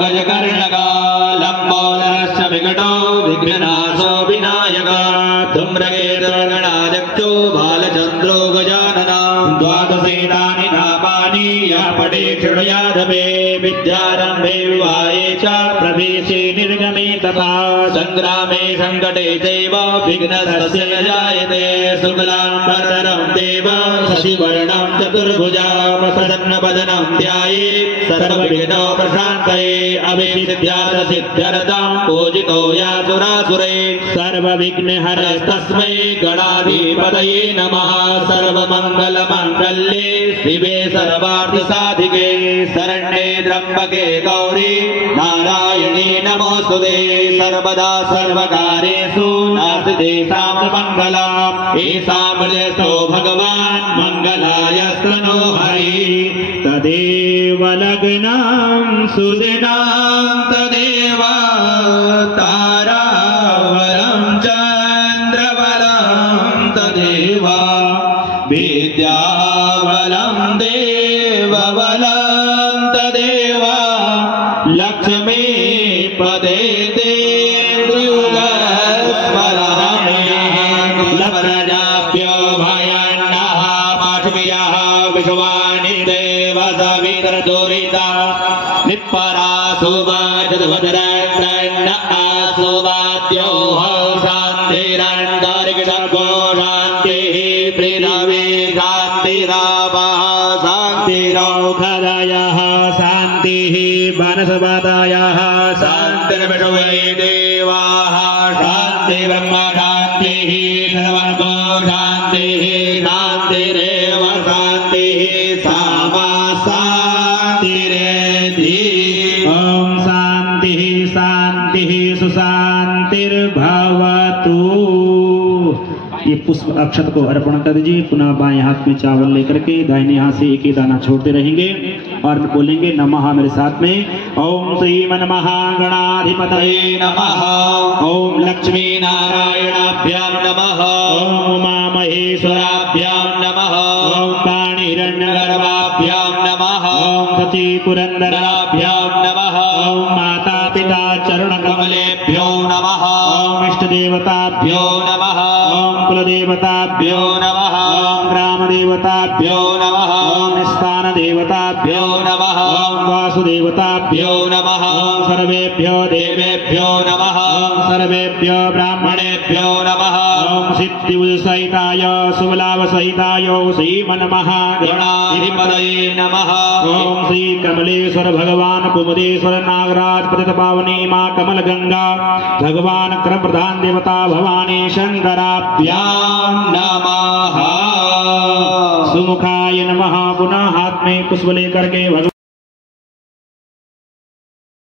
गजकर्णका लंबोदरस्य विकटो विघ्ननाशो विनायक धूम्रकेतुर्गणाध्यक्षो बालचन्द्रो गजानना द्वादशेतानि नामानि यः पठेत् शृणुयादपि विद्यारम्भे विवाहे च प्रवेशे निर्गमे तथा संग्रामे संकटे चैव विघ्नस्य न जायते शुक्लाम्बरधरं देव शशिवर्णं चतुर्भुजं प्रसन्नवदनं ध्यायेत् सर्वविघ्नो प्रशान्तये अविद्यासिद्ध्यर्थं पूजितो यासुरासुरे सर्वविघ्नहरस्तस्मै गणाधिपतये नमः सर्वमङ्गलमाङ्गल्ये शिवे सर्वार्थसाधिके शरण्ये त्र्यम्बके गौरी नारायणे नमोस्तुते सर्वदा सर्वकार्येषु नास्ति मङ्गलम् ईशामृतो भगवान् मङ्गलायस्तनो हरि तदेव लग्नं सुदिनं तदेव तारावरं चन्द्रबलं तदेव विद्याबलं देवबलं तदेव लक्ष्मी पदे लवरजाभ्यो भयन्नः पाठव्यः विश्वानि देव सवितरदुरिता नित्परासुवाजद्वदरन्न आसुवाद्यो शान्तिरन्तरिक्षगो शान्तिः पृथिवी शान्तिरापः शान्तिरौषधयः शान्तिः वनस्पतयः शान्तिर्विश्वे देवाः शान्तिर्ब्रह्म शान्तिः सर्वतो शान्तिः शान्तिरेव शान्तिः सामा शान्तिरेधि ॐ शान्तिः शान्तिः सुशान्तिर्भवतु। ये पुष्प अक्षत को अर्पण कर दीजिए। पुनः बाएं हाथ में चावल लेकर के दाहिने हाथ से एक ही दाना छोड़ते रहेंगे और बोलेंगे नमः मेरे साथ में। ओम श्री नमः गणाधिपतये नमः। ओम लक्ष्मी नारायणाभ्यां नमः। ओम उमा महेश्वराभ्यां नमः। ओम पाणिरण्यगर्भाभ्यां नमः। ओम सती पुरंदराभ्यां नमः। ओम माता पिता चरण कमलेभ्यो नमः। ओम इष्ट देवताभ्यो नमः। ओम कुलदेवताभ्यो नमः। ओम ग्राम देवताभ्यो नमः। ओम स्थान देवताभ्यो नमः। ओम वासुदेवताभ्यो नमः। ओम सर्वेभ्यो देवेभ्यो नमः। ओम सर्वेभ्यो ब्राह्मणेभ्यो नमः। ओम सिद्धिसहिताय शुभलाभ सहिताय श्रीमन्महागणाधिपतये नमः। ओम श्री कमलेश्वर भगवान कुमुदेश्वर नागराज पतित पावनी मां कमल गंगा भगवान क्रम प्रधान देवता भवानी शंकराभ्यां नमः। सुमुखाय नमः। पुनः हाथ में पुष्प लेकर के